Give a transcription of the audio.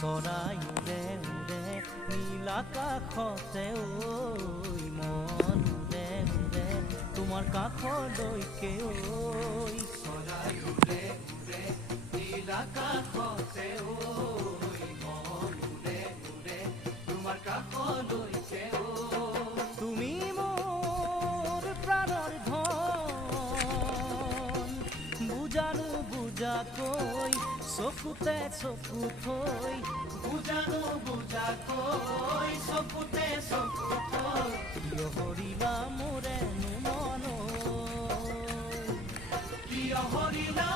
চৰাই উৰে উৰে নীল আকাশতে ঐ মন উৰে উৰে তোমাৰ কাষলৈকে ঐ চৰাই উৰে উৰে নীল আকাশতে ঐ মন উৰে উৰে তোমাৰ কাষলৈকে ঐ তুমি মোৰ প্ৰাণৰ ধন বুজানো বুজাকৈ চকুতে চকু থৈ বুজানো বুজাকৈ চকুতে চকু থৈ কিয় হৰিলা মোৰে মন কিয় হৰিলা